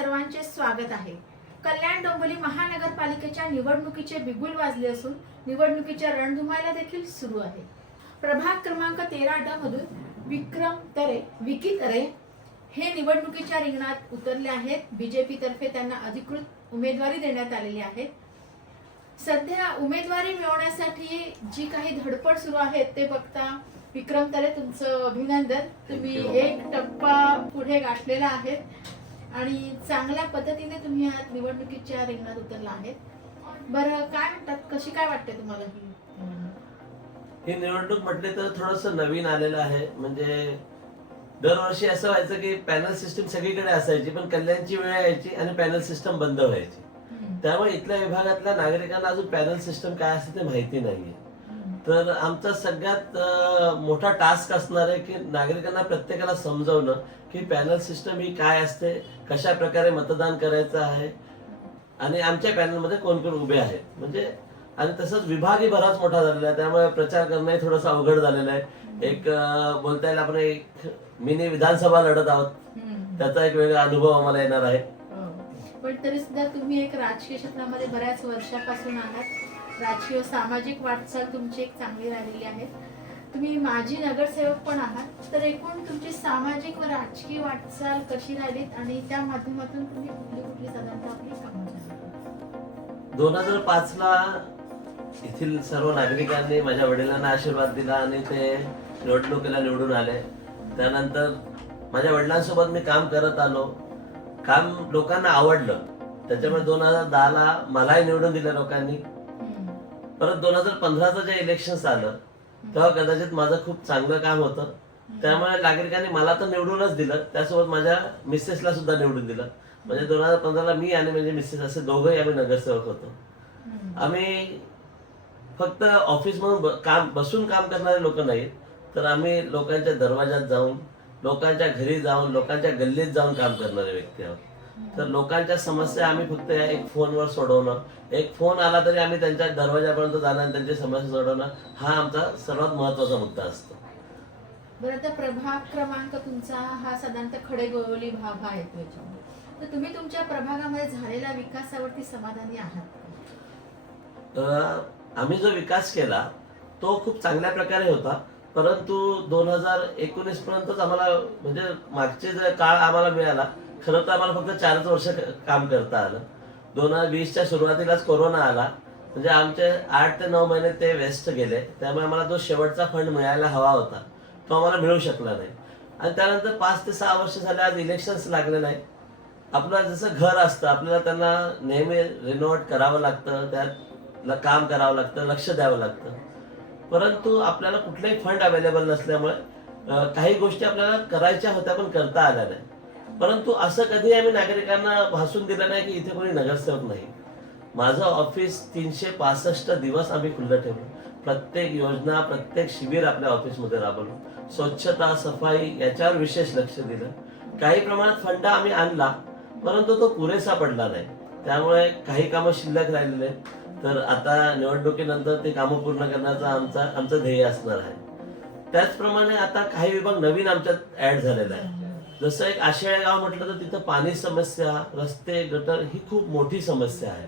सर्वांचे स्वागत आहे। कल्याण डोंबिवली महानगरपालिकेच्या निवडणुकीचे बिगुल वाजले असून निवडणुकीच्या रणधुमाळीला देखील सुरू आहे। प्रभाग क्रमांक 13 मधून विकी तरे हे निवडणुकीच्या रिंगणात उतरले आहेत। बीजेपी तर्फे त्यांना अधिकृत उमेदवारी देण्यात आलेली आहे। सध्या उमेदवारी मिळवण्यासाठी जी काही धडपड सुरू आहे ते बघता विक्रम तरे तुमचं अभिनंदन। तुम्ही एक टप्पा पुढे गाठलेला आहे आणि चांगल्या पद्धतीने तुम्ही आज निवडणुकीच्या रिंगणात उतरला आहे। बरं काय म्हणतात, कशी काय वाटते तुम्हाला ही निवडणूक म्हटले तर थोडंसं नवीन आलेलं आहे। म्हणजे दरवर्षी असं व्हायचं की पॅनल सिस्टम सगळीकडे असायची, पण कल्याणची वेळ यायची आणि पॅनल सिस्टम बंद व्हायची। त्यामुळे इथल्या विभागातल्या नागरिकांना अजून पॅनल सिस्टम काय असते ते माहिती नाहीये। तर आमचा सगळ्यात मोठा टास्क असणार आहे की नागरिकांना प्रत्येकाला समजावणं की पॅनल सिस्टम ही काय असते, कशा प्रकारे मतदान करायचं आहे आणि आमच्या पॅनलमध्ये कोण कोण उभे आहेत। म्हणजे आणि तसंच विभागही बराच मोठा झालेला आहे, त्यामुळे प्रचार करणंही थोडंसं अवघड झालेलं आहे। एक बोलता येईल आपण एक मिनी विधानसभा लढत आहोत, त्याचा एक वेगळा अनुभव आम्हाला येणार आहे। पण तरी सुद्धा तुम्ही एक राजकीय क्षेत्रामध्ये बऱ्याच वर्षापासून आहात। राजकीय सामाजिक वाटचाल तुमची एक चांगली राहिलेली आहे। तुम्ही माजी नगरसेवक पण आहात, तर एकूण तुमची सामाजिक व राजकीय वाटचाल कशी राहिली आणि त्या माध्यमातून तुम्ही कुठली साधारणतः आपली कामं झाली? 2005 ला येथील सर्व नागरिकांनी माझ्या वडिलांना आशीर्वाद दिला आणि ते निवडणुकीला निवडून आले। त्यानंतर माझ्या वडिलांसोबत मी काम करत आलो, काम लोकांना आवडलं, त्याच्यामुळे 2010 ला मलाही निवडून दिलं लोकांनी। परत 2015चं जे इलेक्शन आलं तेव्हा कदाचित माझं खूप चांगलं काम होतं, त्यामुळे नागरिकांनी मला तर निवडूनच दिलं, त्यासोबत माझ्या मिसेसला सुद्धा निवडून दिलं। म्हणजे 2015 ला मी आणि म्हणजे मिसेस असे दोघंही आम्ही नगरसेवक होतो। आम्ही फक्त ऑफिस मधून बसून काम करणारे लोक नाहीत, तर आम्ही लोकांच्या दरवाजात जाऊन, लोकांच्या घरी जाऊन, लोकांच्या गल्लीत जाऊन काम करणारे व्यक्ती आहोत। तर लोकांच्या समस्या आम्ही फक्त एक फोनवर सोडवणं, एक फोन आला तरी आम्ही त्यांच्या दरवाजापर्यंत जाणं आणि त्यांची समस्या सोडवणं हा आमचा सर्वात महत्त्वाचा मुद्दा असतो। बरं, आता प्रभाग क्रमांक तुमचा हा साधारणतः खडेगोवली भाग आहे, तर तुम्ही तुमच्या प्रभागामध्ये झालेल्या विकासावरती समाधानी आहात? आम्ही जो विकास केला तो खूप चांगल्या प्रकारे होता, परंतु 2019 पर्यंतच आम्हाला म्हणजे मागचे जे काळ आम्हाला मिळाला, खरं तर आम्हाला फक्त 4च वर्ष काम करता आलं। 2020च्या सुरुवातीलाच कोरोना आला, म्हणजे आमचे 8 ते 9 महिने ते वेस्ट गेले, त्यामुळे आम्हाला जो शेवटचा फंड मिळायला हवा होता तो आम्हाला मिळू शकला नाही। आणि त्यानंतर 5 ते 6 वर्ष झाले, आज इलेक्शन्स लागले नाही। आपलं जसं घर असतं, आपल्याला त्यांना नेहमी रिनोव्हेट करावं लागतं, त्यात काम करावं लागतं, लक्ष द्यावं लागतं, परंतु आपल्याला कुठलेही फंड अवेलेबल नसल्यामुळे काही गोष्टी आपल्याला करायच्या होत्या पण करता आल्या नाही। परंतु असं कधी आम्ही नागरिकांना भासून दिलं नाही की इथे कोणी नगरसेवक नाही। माझं ऑफिस 365 दिवस आम्ही खुल्लं ठेवलं, प्रत्येक योजना, प्रत्येक शिबिर आपल्या ऑफिसमध्ये राबवलं, स्वच्छता सफाई याच्यावर विशेष लक्ष दिलं। काही प्रमाणात फंड आम्ही आणला, परंतु तो पुरेसा पडला नाही, त्यामुळे काही कामं शिल्लक राहिलेले, तर आता निवडणुकीनंतर ते कामं पूर्ण करण्याचा आमचं ध्येय असणार आहे। त्याचप्रमाणे आता काही विभाग नवीन आमच्यात ऍड झालेला आहे। जसं एक आशिया गाव म्हटलं तर तिथं पाणी समस्या, रस्ते, गटर ही खूप मोठी समस्या आहे,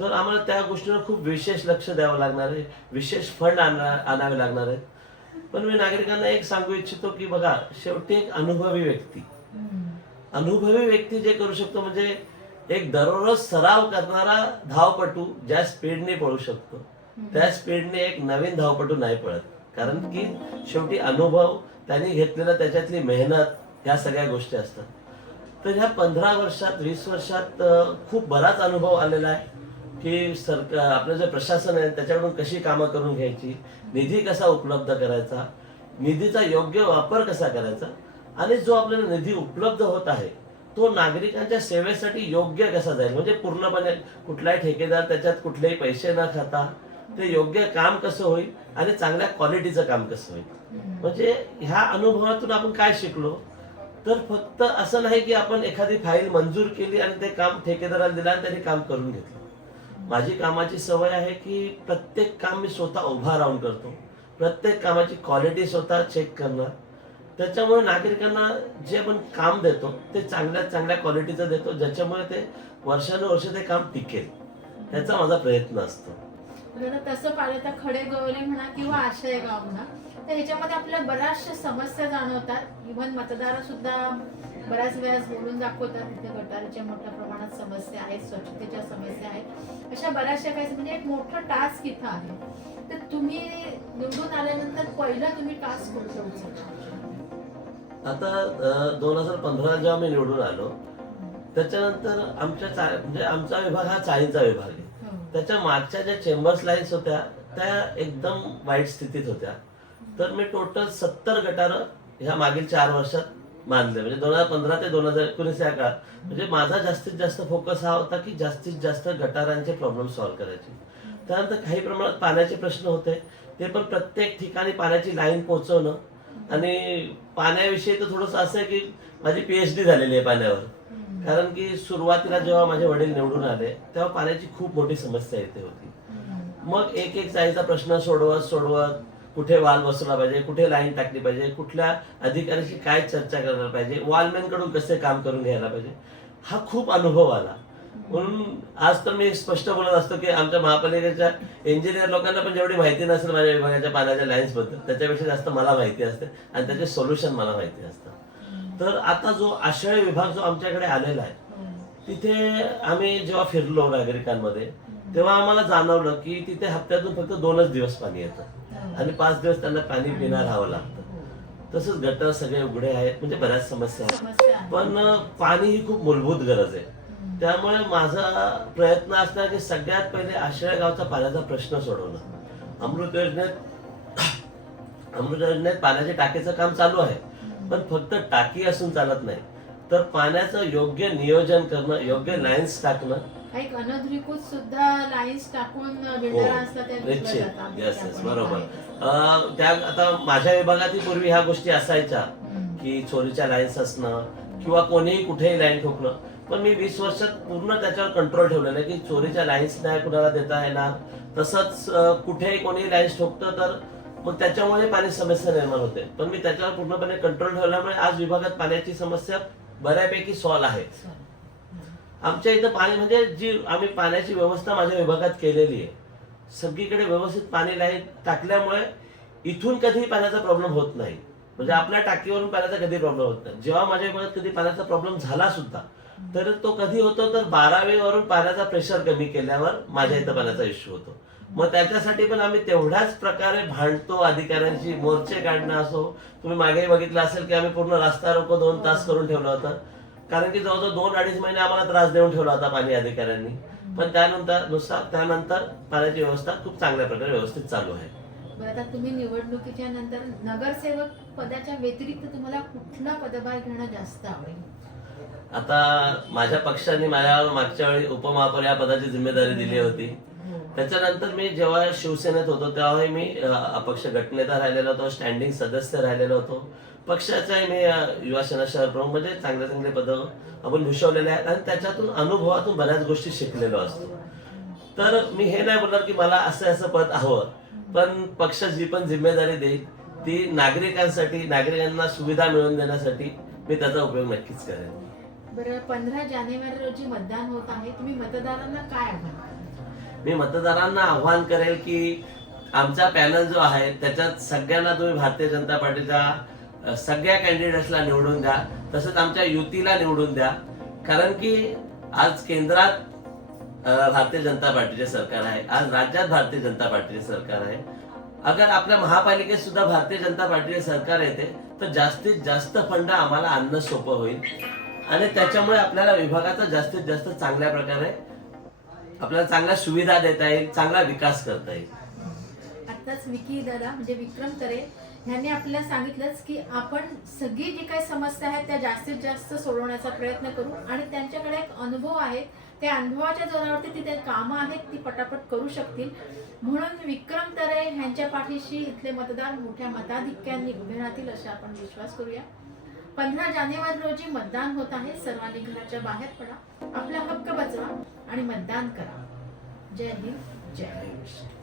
तर आम्हाला त्या गोष्टीवर खूप विशेष लक्ष द्यावं लागणार आहे, विशेष फंड आणावे लागणार आहेत। पण मी नागरिकांना एक सांगू इच्छितो की बघा, शेवटी एक अनुभवी व्यक्ती जे करू शकतो, म्हणजे एक दररोज सराव करणारा धावपटू ज्या स्पीडने पळू शकतो त्या स्पीडने एक नवीन धावपटू नाही पळत, कारण की शेवटी अनुभव, त्यांनी घेतलेला त्याच्यातली मेहनत, ह्या सगळ्या गोष्टी असतात। तर ह्या 15 वर्षात 20 वर्षात खूप बराच अनुभव आलेला आहे की आपलं जे प्रशासन आहे त्याच्याकडून कशी कामं करून घ्यायची, निधी कसा उपलब्ध करायचा, निधीचा योग्य वापर कसा करायचा, आणि जो आपल्याला निधी उपलब्ध होत आहे तो नागरिकांच्या सेवेसाठी योग्य कसा जाईल, म्हणजे पूर्णपणे कुठलाही ठेकेदार त्याच्यात कुठलेही पैसे न खाता ते योग्य काम कसं होईल आणि चांगल्या क्वालिटीचं काम कसं होईल। म्हणजे ह्या अनुभवातून आपण काय शिकलो, तर फक्त असं नाही की आपण एखादी फाईल मंजूर केली आणि ते काम ठेकेदाराला दिलं आणि त्यांनी काम करून घेतलं। माझी कामाची सवय आहे की प्रत्येक काम मी स्वतः उभा राहून करतो, प्रत्येक कामाची क्वालिटी स्वतः चेक करणार, त्याच्यामुळे नागरिकांना जे आपण काम देतो ते चांगल्यात चांगल्या क्वालिटीचं देतो, ज्याच्यामुळे ते वर्षानुवर्ष ते काम टिकेल, त्याचा माझा प्रयत्न असतो. बरं, तसं पाहिलं तर खडेगवले म्हणा किंवा आशयगाव म्हणा, तर ह्याच्यामध्ये आपल्याला बऱ्याचशा समस्या जाणवतात. इव्हन मतदार सुद्धा बऱ्याच वेळेस बोलून दाखवतात तिथे गटारीच्या मोठ्या प्रमाणात समस्या आहेत, स्वच्छतेच्या समस्या आहेत, अशा बऱ्याचशा काही, म्हणजे एक मोठं टास्क इथं आहे. तर तुम्ही निवडून आल्यानंतर पहिलं तुम्ही टास्क कोणतं उचलता? आता 2015 जेव्हा मी निवडून आलो त्याच्यानंतर म्हणजे आमचा विभाग हा चाळींचा विभाग आहे. त्याच्या मागच्या ज्या चेंबर्स लाईन्स होत्या त्या एकदम वाईट स्थितीत होत्या. तर मी टोटल 70 गटार ह्या मागील 4 वर्षात बांधले. म्हणजे 2015 ते 2019 या काळात म्हणजे माझा जास्तीत जास्त फोकस हा होता की जास्तीत जास्त गटारांचे प्रॉब्लेम सॉल्व्ह करायचे. त्यानंतर काही प्रमाणात पाण्याचे प्रश्न होते, ते पण प्रत्येक ठिकाणी पाण्याची लाईन पोहोचवणं. आणि पाण्याविषयी तर थोडंसं असं आहे की माझी PhD झालेली आहे पाण्यावर. कारण की सुरुवातीला जेव्हा माझे वडील निवडून आले तेव्हा पाण्याची खूप मोठी समस्या येते होती. मग एक एक जायचा प्रश्न सोडवत कुठे वाल बसवला पाहिजे, कुठे लाईन टाकली पाहिजे, कुठल्या अधिकाऱ्याशी काय चर्चा करायला पाहिजे, वॉलमॅन कडून कसे काम करून घ्यायला पाहिजे, हा खूप अनुभव आला. म्हणून आज तर मी स्पष्ट बोलत असतो की आमच्या महापालिकेच्या इंजिनियर लोकांना पण जेवढी माहिती नसेल माझ्या विभागाच्या पाण्याच्या लाईन्स बद्दल, त्याच्यापेक्षा जास्त मला माहिती असते आणि त्याचे सोल्युशन मला माहिती असतं. तर आता जो आश्रय विभाग जो आमच्याकडे आलेला आहे, तिथे आम्ही जेव्हा फिरलो नागरिकांमध्ये तेव्हा आम्हाला जाणवलं की तिथे हप्त्यातून फक्त 2च दिवस पाणी येतं आणि 5 दिवस त्यांना पाणी पिणार राहावं लागतं. तसंच गटर सगळे उघडे आहेत, म्हणजे बऱ्याच समस्या आहेत. पण पाणी ही खूप मूलभूत गरज आहे. त्यामुळे माझा प्रयत्न असणार की सगळ्यात पहिले आश्रय गावचा पाण्याचा प्रश्न सोडवणं. अमृत योजनेत पाण्याच्या टाकीचं काम चालू आहे, पण फक्त टाकी असून चालत नाही, तर पाण्याचं योग्य नियोजन करणं, योग्य लाईन्स टाकणं. एक अनधिकृत सुद्धा लाईन्स टाकून बिल्डर असतात त्या विकल्या जातात. येस बरोबर. त्या आता माझ्या विभागातही पूर्वी ह्या गोष्टी असायच्या की चोरीच्या लाईन्स असणं किंवा कोणीही कुठेही लाईन ठोकणं. पण मी 20 वर्षात पूर्ण त्याच्यावर कंट्रोल ठेवलेला आहे की चोरीच्या लाईन्स नाही कुणाला देता येणार. तसंच कुठेही कोणी लाईन्स ठोकतं तर मग त्याच्यामुळे पाणी समस्या निर्माण होते. पण मी त्याच्यावर पूर्णपणे कंट्रोल ठेवल्यामुळे आज विभागात पाण्याची समस्या बऱ्यापैकी सॉल्व्ह आहे. आमच्या इथं पाणी म्हणजे जी आम्ही पाण्याची व्यवस्था माझ्या विभागात केलेली आहे, सगळीकडे व्यवस्थित पाणी लाईन टाकल्यामुळे इथून कधीही पाण्याचा प्रॉब्लेम होत नाही. म्हणजे आपल्या टाकीवरून पाण्याचा कधी प्रॉब्लेम होत नाही. जेव्हा माझ्या विभागात कधी पाण्याचा प्रॉब्लेम झाला सुद्धा तर तो कधी होतो तर 12वी वरून पाण्याचा प्रेशर कमी केल्यावर माझ्या इथं पाण्याचा इश्यू होतो. मग त्याच्यासाठी पण आम्ही तेवढ्याच प्रकारे भांडतो अधिकाऱ्यांशी, मोर्चे काढणं असो. तुम्ही मागेही बघितलं असेल की आम्ही पूर्ण रस्ता रोको 2 तास करून ठेवलं होतं, कारण की जवळजवळ 2-2.5 महिने आम्हाला त्रास देऊन ठेवला होता पाणी अधिकाऱ्यांनी. पण त्यानंतर पाण्याची व्यवस्था खूप चांगल्या प्रकारे व्यवस्थित चालू आहे. बरं, आता तुम्ही निवडणुकीच्या नंतर नगरसेवक पदाच्या व्यतिरिक्त तुम्हाला कुठला पदभार घेणं जास्त आवडेल? आता माझ्या पक्षाने माझ्यावर मागच्या वेळी उपमहापौर या पदाची जिम्मेदारी दिली होती. त्याच्यानंतर मी जेव्हा शिवसेनेत होतो तेव्हाही मी अपक्ष गटनेता राहिलेलो होतो, स्टँडिंग सदस्य राहिलेलो होतो. पक्षाचाही मी युवा सेना शहर प्रमुख, म्हणजे चांगले चांगले पदं आपण भूषवलेले आहेत आणि त्याच्यातून अनुभवातून बऱ्याच गोष्टी शिकलेलो असतो. तर मी हे नाही बोलणार की मला असं पद हवं, पण पक्ष जी पण जिम्मेदारी देईल ती नागरिकांना सुविधा मिळवून देण्यासाठी मी त्याचा उपयोग नक्कीच करेन. बरं, 15 जानेवारी रोजी मतदान होत आहे, तुम्ही मतदारांना काय आव्हान कराल? मी मतदारांना आव्हान करेल की आमचा पॅनल जो आहे त्याच्यात सगळ्यांना तुम्ही भारतीय जनता पार्टीच्या सगळ्या कॅन्डिडेट्सला निवडून द्या. तसंच आमच्या युतीला निवडून द्या, कारण की आज केंद्रात भारतीय जनता पार्टीचे सरकार आहे, आज राज्यात भारतीय जनता पार्टीचे सरकार आहे. अगर आपल्या महापालिकेत सुद्धा भारतीय जनता पार्टीचे सरकार येते तर जास्तीत जास्त फंड आम्हाला आणणं सोपं होईल आणि त्याच्यामुळे आपल्याला विभागाचा जास्तीत जास्त चांगल्या प्रकारे आपल्याला चांगल्या सुविधा देता येईल, चांगला विकास करता येईल. आताच विकी दादा म्हणजे विक्रम तरे यांनी आपल्याला सांगितलंच की आपण सगळी जी काही समस्या आहेत त्या जास्तीत जास्त सोडवण्याचा प्रयत्न करू आणि त्यांच्याकडे एक अनुभव आहे, त्या अनुभवाच्या जोरावरती तिथे कामं आहेत ती पटापट करू शकतील. म्हणून विक्रम तरे यांच्या पाठीशी इथले मतदार मोठ्या मताधिक्याने उभे राहतील असा आपण विश्वास करूया. 15 जानेवारी रोजी मतदान होत आहे. सर्वांनी घराच्या बाहेर पडा, आपला हक्क बचवा आणि मतदान करा. जय हिंद, जय महाराष्ट्र.